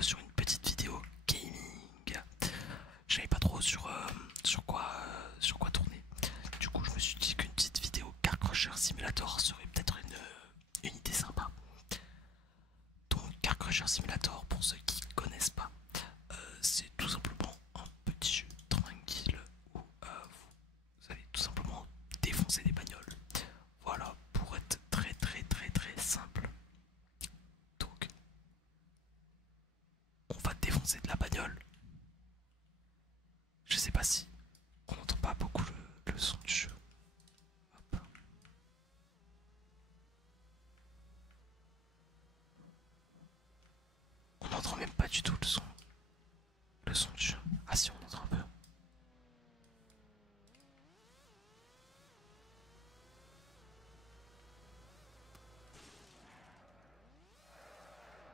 sur une petite vidéo gaming. Je savais pas trop sur quoi tourner. Du coup, je me suis dit qu'une petite vidéo Car Crusher Simulator serait peut-être une idée sympa. Donc, Car Crusher Simulator, pour ceux qui connaissent pas, c'est tout simplement un petit jeu tranquille où vous allez tout simplement défoncer des bagnoles. Voilà, pour être très simple. Donc, on va défoncer de la bagnole. Je sais pas si on n'entend pas beaucoup le son du jeu. Hop. On n'entend même pas du tout le son du jeu. Ah si, on entend un peu.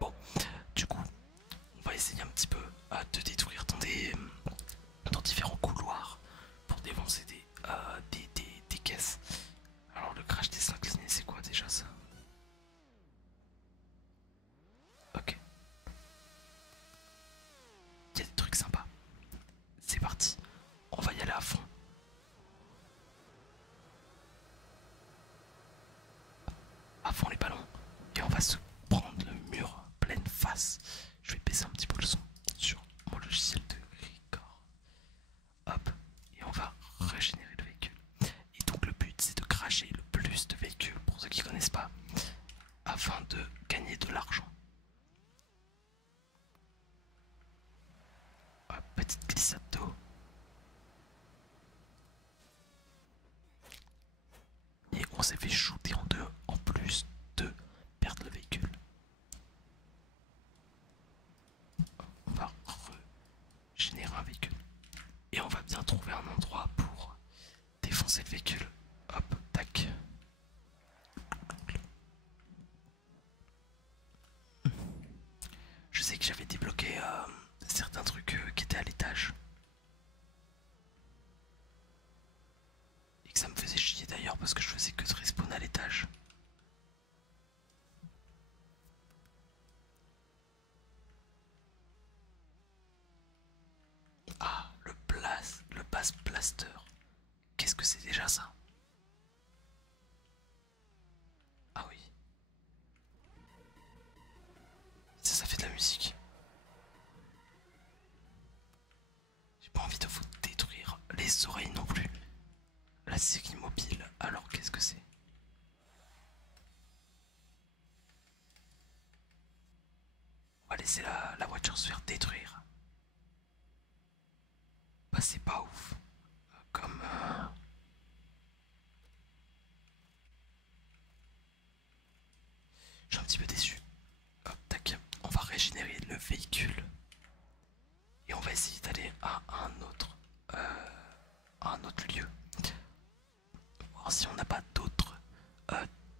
Bon, du coup, on va essayer un petit peu de détruire dans différents couloirs pour défoncer des caisses. Alors le crash des inclinés, c'est quoi déjà ça? Ok, il y a des trucs sympas. C'est parti, on va y aller à fond. À fond les ballons. Et on va se prendre le mur pleine face. Je vais baisser un petit peu le son sur mon logiciel de record. Hop, et on va régénérer le véhicule. Et donc le but c'est de cracher le plus de véhicules pour ceux qui connaissent pas, afin de gagner de l'argent. Petite glissade d'eau. Et on s'est fait shooter en deux en plus de perdre le véhicule. On va régénérer un véhicule. Et on va bien trouver un endroit pour défoncer le véhicule. Hop, tac. Je sais que j'avais débloqué certains trucs qui étaient à l'étage. Et que ça me faisait chier d'ailleurs parce que je faisais que de respawn à l'étage. Ah, le Bass Blaster. Qu'est-ce que c'est déjà ça? Ah oui. Ça fait de la musique. J'ai pas envie de vous détruire les oreilles non plus. La série mobile, alors qu'est-ce que c'est? On va laisser la voiture se faire détruire. Bah c'est pas ouf. Comme... Je suis un petit peu déçu. Hop, tac. On va régénérer le véhicule. Et on va essayer d'aller à un autre lieu. Voir si on n'a pas d'autres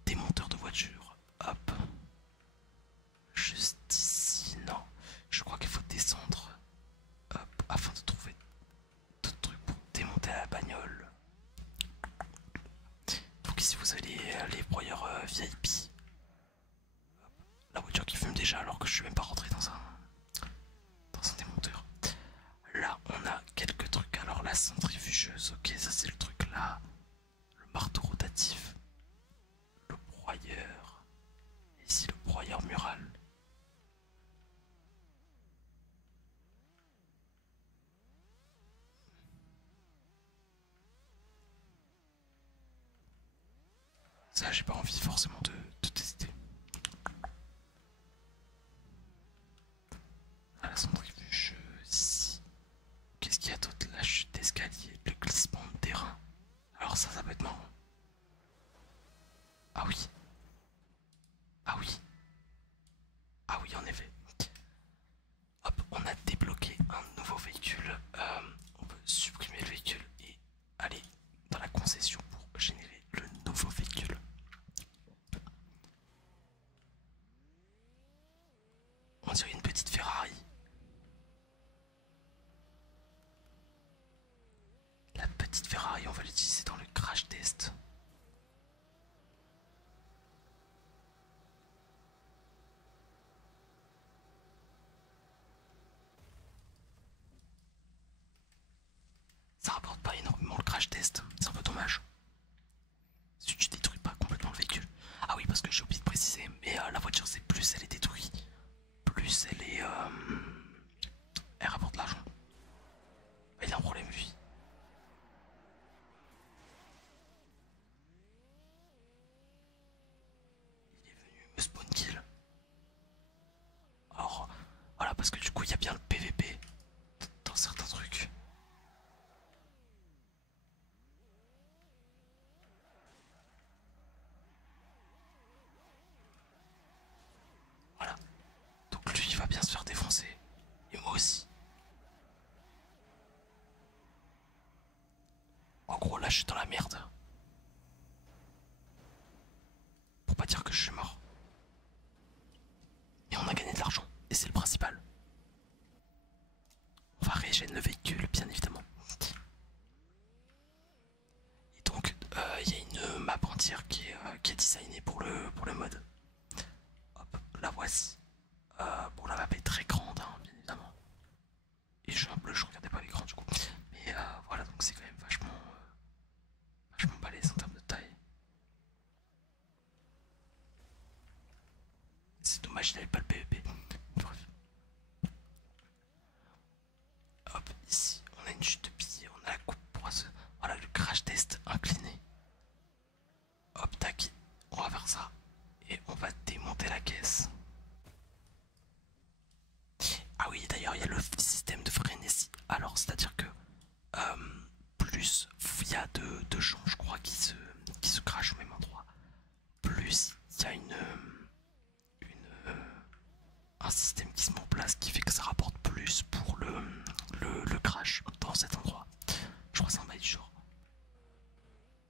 démonteurs de voitures. Hop. Juste ici. Non. Je crois qu'il faut descendre. Hop. Afin de trouver d'autres trucs pour démonter la bagnole. Donc ici vous avez les broyeurs VIP. La voiture qui fume déjà alors que je suis même pas rentré dans un démonteur. Là on a quelques trucs. Alors la centrifugeuse, ok, ça c'est le truc là. Le marteau rotatif. Le broyeur. Ici le broyeur mural. Ça j'ai pas envie forcément de tester. À la centrifugeuse ici. Qu'est-ce qu'il y a d'autre? La chute d'escalier, le glissement de terrain. Alors ça peut être marrant. Ah oui. Ah oui. Ah oui, en effet. Hop, on a débloqué un nouveau véhicule. On peut supprimer le véhicule et aller dans la concession pour générer le nouveau véhicule. On dirait une petite Ferrari. La petite Ferrari, on va l'utiliser dans le crash test. ça rapporte pas énormément le crash test. C'est un peu dommage. Si tu détruis pas complètement le véhicule. Ah oui, parce que j'ai oublié de préciser, mais la voiture, c'est plus elle est détruite, plus elle est. Elle rapporte de l'argent. Il y a un problème, lui. Il est venu me spawn kill. Alors, voilà, parce que du coup, il y a bien le PVP dans certains trucs. Voilà. Donc lui, il va bien se faire défoncer. Et moi aussi. En gros, là, je suis dans la merde. Pour pas dire que je suis mort. Et on a gagné de l'argent. Et c'est le principal. On va régénérer le véhicule, bien évidemment. Et donc, il y a une map entière qui est designée pour le mode. Hop, la voici. Bon, la map est très grande, hein, bien évidemment. Et je suis un peu, je regardais pas l'écran du coup. Mais voilà, donc c'est quand même vachement balèze en termes de taille. C'est dommage, il n'avait pas le PVP. Bref. Hop, ici, on a une chute de billets, on a la coupe poisseuse. Voilà, le crash test incliné. Hop, tac, on va faire ça. Et on va démonter la caisse. Ah oui, d'ailleurs, il y a le système de frénésie. Alors, c'est-à-dire que plus il y a de gens, je crois, qui se crachent au même endroit, plus il y a un système qui se met en place qui fait que ça rapporte plus pour le crash dans cet endroit. Je crois que c'est un bail du genre.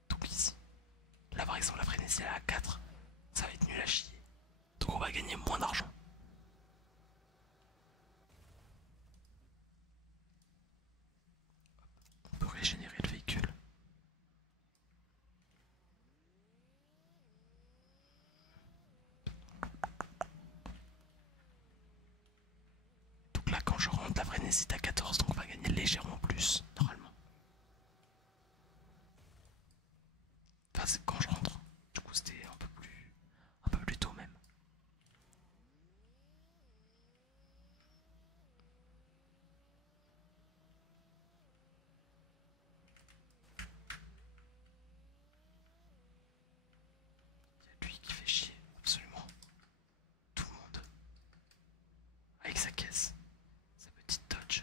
Donc ici, là par exemple, la frénésie elle est à 4, ça va être nul à chier. Donc on va gagner moins d'argent. On peut régénérer le véhicule. Donc là, quand je rentre, la frénésie est à 14, donc on va gagner légèrement plus, normalement. Enfin, c'est quand je rentre. Du coup, c'était un peu plus tôt même. Il y a lui qui fait chier absolument tout le monde avec sa caisse, sa petite Dodge.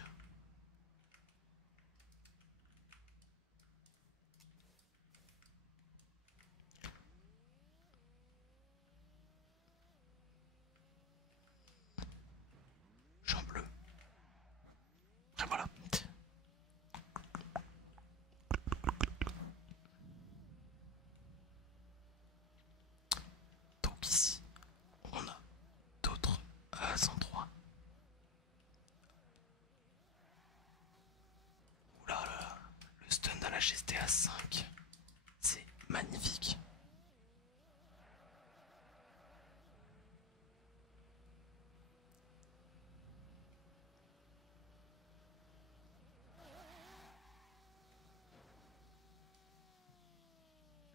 Je suis en bleu. Après voilà. Donc ici, on a d'autres endroits. Ouh là là, le stun à la GTA 5, c'est magnifique.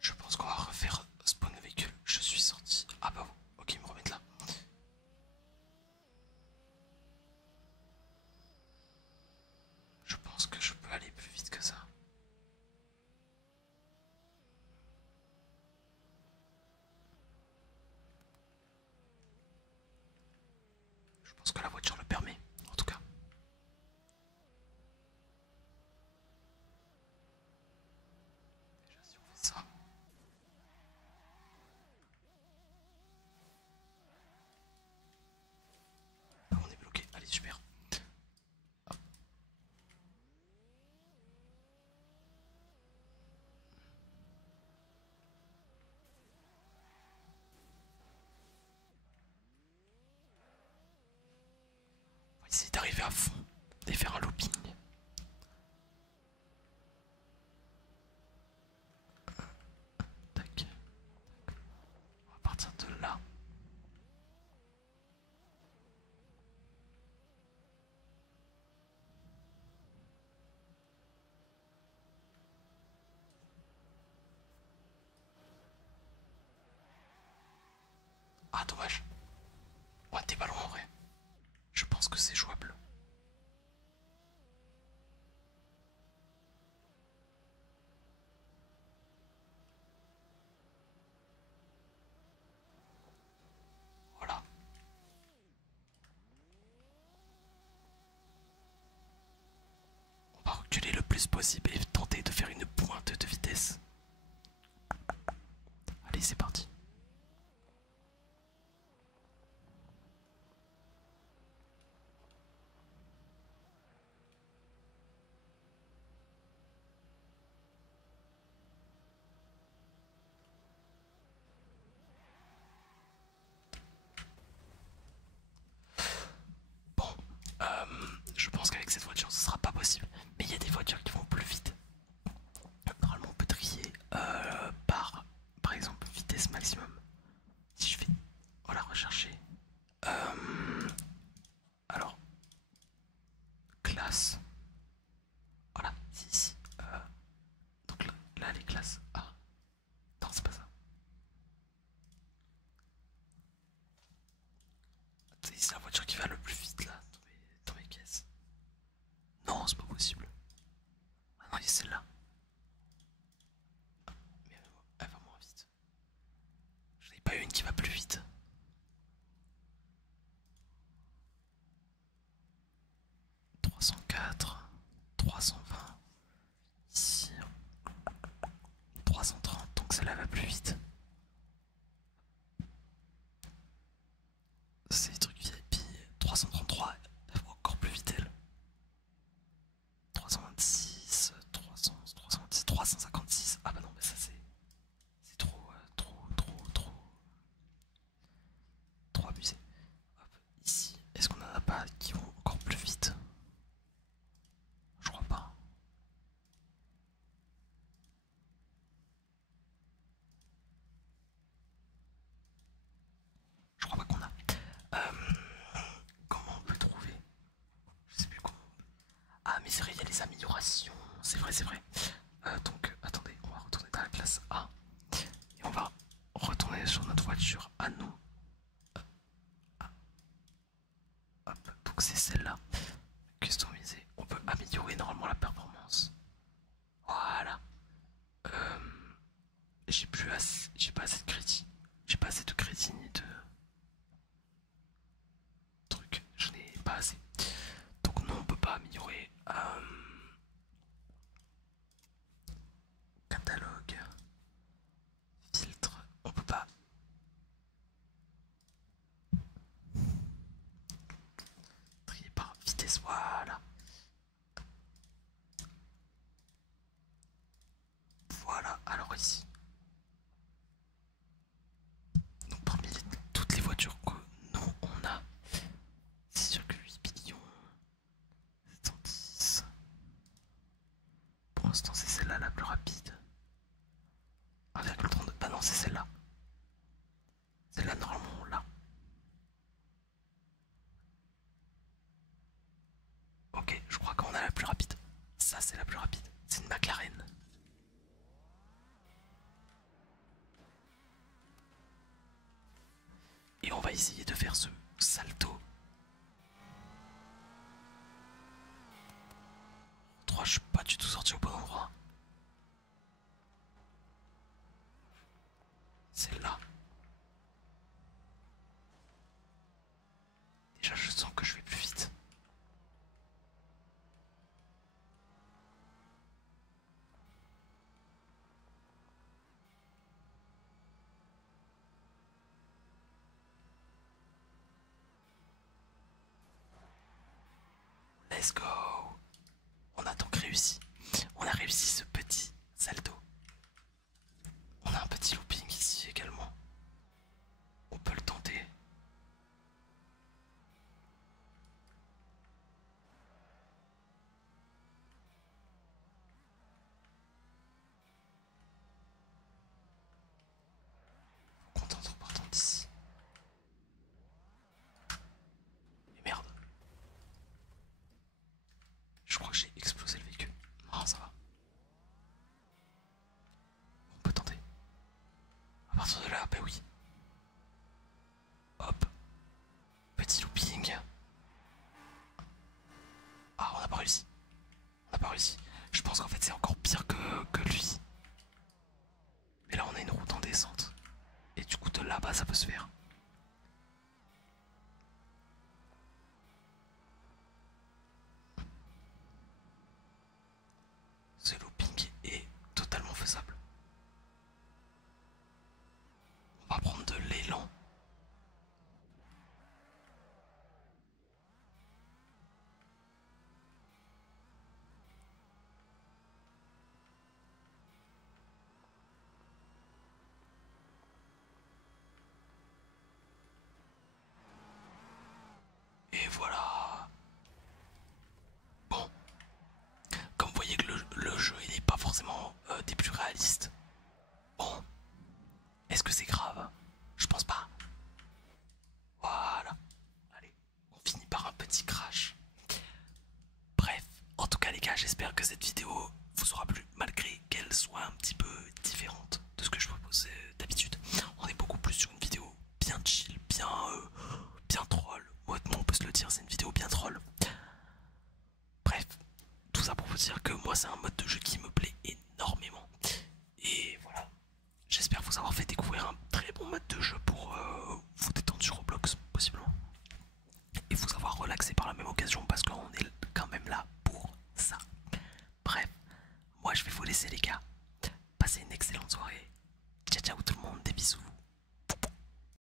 Je pense qu'on va refaire spawn le véhicule. Je suis sorti. Ah bah ok, ils me remettent là. Je pense que je peux aller plus vite que ça. Je pense que la voiture le permet, en tout cas. Déjà si on fait ça. Ah, on est bloqué, allez super. Hop. On va essayer d'arriver à fond et faire un looping. Tac. On va partir de là. Ah, dommage. Ouais, t'es pas loin en vrai. Je pense que c'est jouable. Voilà. On va reculer le plus possible et tenter de faire une pointe de vitesse. Allez, c'est parti. Bon, euh, je pense qu'avec cette voiture ce sera pas possible. Mais il y a des voitures qui vont plus vite. Normalement on peut trier par exemple vitesse maximum. Si je fais, voilà, rechercher. Euh, alors, classe. Voilà, si, si. Donc là, les classes. Ah, non, c'est pas ça. C'est la voiture qui va le plus vite là, dans mes caisses. Non, c'est pas possible. Ah non, il y a celle-là. Mais elle va moins vite. Je n'ai pas une qui va plus vite. 304, 320, ici, 330, donc celle-là va plus vite. C'est des trucs VIP. 333, elle va encore plus vite elle. 326, 300, 326, 356. Ah bah non, mais ça c'est trop, trop abusé. Hop, ici, est-ce qu'on en a pas qui vont encore plus vite? Je crois pas. Je crois pas qu'on a. Comment on peut trouver? Je sais plus comment. Ah mais c'est vrai, il y a les améliorations. C'est vrai, c'est vrai. Donc attendez, on va retourner dans la classe A. Et on va retourner sur notre voiture à nous. Hop, donc c'est celle-là. Customiser. On peut améliorer normalement la performance. Voilà. Euh, j'ai pas assez de crédit. J'ai pas assez de crédit ni de trucs. Je n'ai pas assez. Donc non, on peut pas améliorer. Catalogue. Filtre. On peut pas. Trier par vitesse. Voilà. Voilà. Alors ici. Donc parmi toutes les voitures que nous on a 6,8 millions 710. Pour l'instant c'est celle-là la plus rapide. 1,32. Bah non, c'est celle-là. Celle-là normalement là. Ok, je crois qu'on a la plus rapide. Ça c'est la plus rapide. C'est une McLaren. Et on va essayer de faire ce salto. 3, je suis pas du tout sorti au bon endroit. Celle-là. Déjà je sens que je vais plus vite. Let's go. On a donc réussi. On a réussi ce petit salto. On a un petit looping ici également. On peut le tenter. Faut qu'on tente en partant d'ici. Et merde. Je crois que j'ai explosé le véhicule. Non, ça va. On peut tenter. À partir de là, bah oui. pas réussi. Je pense qu'en fait c'est encore pire que lui. Mais là on a une route en descente. Et du coup de là-bas ça peut se faire. Ce looping est totalement faisable. On va prendre de l'élan. Et voilà. Bon, comme vous voyez que le jeu il n'est pas forcément des plus réalistes. Bon, est-ce que c'est grave? Je pense pas. Voilà. Allez, on finit par un petit crash. Bref, en tout cas les gars, j'espère que cette vidéo vous aura plu malgré qu'elle soit un petit peu différente de ce que je propose d'habitude. On est beaucoup plus sur une vidéo bien chill, bien troll. Honnêtement, on peut se le dire, c'est une vidéo bien troll. Bref, tout ça pour vous dire que moi c'est un mode de jeu qui me plaît énormément. Et voilà, j'espère vous avoir fait découvrir un très bon mode de jeu pour vous détendre sur Roblox, possiblement. Et vous avoir relaxé par la même occasion parce qu'on est quand même là pour ça. Bref, moi je vais vous laisser les gars. Passez une excellente soirée